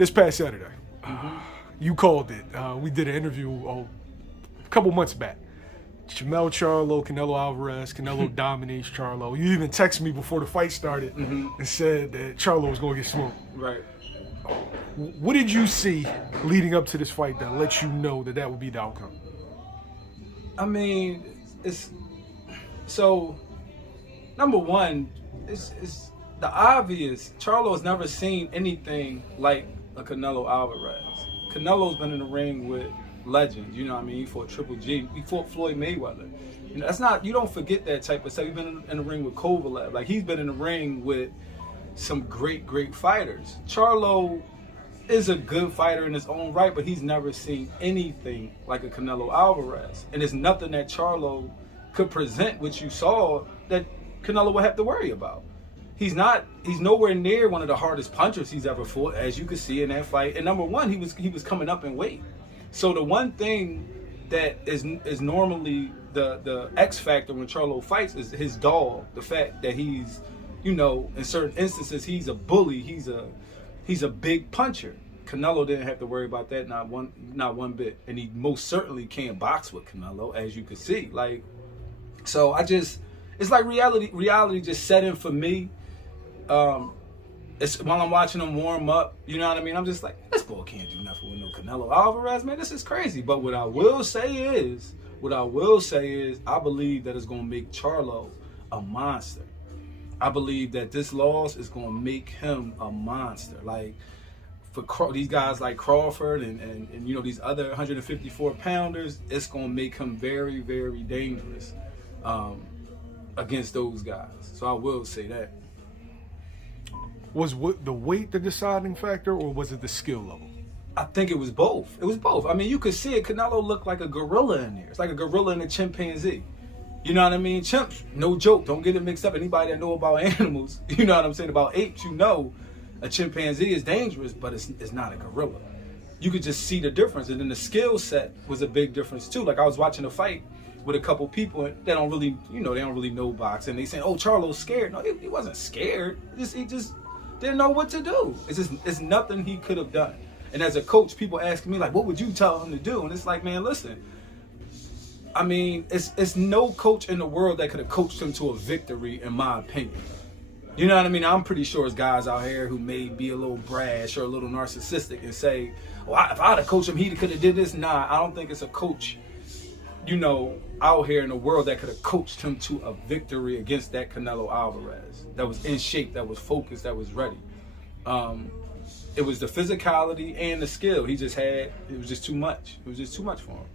This past Saturday, you called it. We did an interview a couple months back. Jermell Charlo, Canelo Alvarez. Canelo dominates Charlo. You even texted me before the fight started and said that Charlo was going to get smoked. Right. What did you see leading up to this fight that let you know that that would be the outcome? I mean, it's so. Number one, it's the obvious. Charlo has never seen anything like a Canelo Alvarez. Canelo's been in the ring with legends. You know what I mean? He fought Triple G. He fought Floyd Mayweather. You know, that's not. You don't forget that type of stuff. He's been in the ring with Kovalev. Like, he's been in the ring with some great fighters. Charlo is a good fighter in his own right, but he's never seen anything like a Canelo Alvarez. And there's nothing that Charlo could present, which you saw, that Canelo would have to worry about. He's nowhere near one of the hardest punchers he's ever fought, as you could see in that fight. And number one, he was coming up in weight. So the one thing that is normally the X factor when Charlo fights is his dog. The fact that he's, you know, in certain instances he's a bully, he's a big puncher. Canelo didn't have to worry about that, not one bit. And he most certainly can't box with Canelo, as you could see. Like, so it's like reality just set in for me. It's while I'm watching him warm up, you know what I mean? I'm just like, this boy can't do nothing with no Canelo Alvarez, man. This is crazy. But what I will say is, I believe that it's gonna make Charlo a monster. I believe that this loss is gonna make him a monster. Like, for these guys like Crawford and you know, these other 154 pounders, it's gonna make him very, very dangerous against those guys. So I will say that. Was the weight the deciding factor, or was it the skill level? I think it was both. It was both. I mean, you could see it. Canelo looked like a gorilla in there. It's like a gorilla and a chimpanzee. You know what I mean? Chimps, no joke. Don't get it mixed up. Anybody that know about animals, you know what I'm saying, about apes, you know a chimpanzee is dangerous, but it's not a gorilla. You could just see the difference. And then the skill set was a big difference too. Like, I was watching a fight with a couple people that don't really, you know, they don't really know boxing. They saying, oh, Charlo's scared. No, he wasn't scared. He just didn't know what to do. It's nothing he could have done. And as a coach, people asking me, like, what would you tell him to do? And it's like, man, listen, I mean, it's no coach in the world that could have coached him to a victory, in my opinion. You know what I mean? I'm pretty sure there's guys out here who may be a little brash or a little narcissistic and say, well, if I'd have coached him, he could have did this. Nah, I don't think it's a coach, you know, out here in the world that could have coached him to a victory against that Canelo Alvarez. That was in shape, that was focused, that was ready. It was the physicality and the skill. It was just too much. It was just too much for him.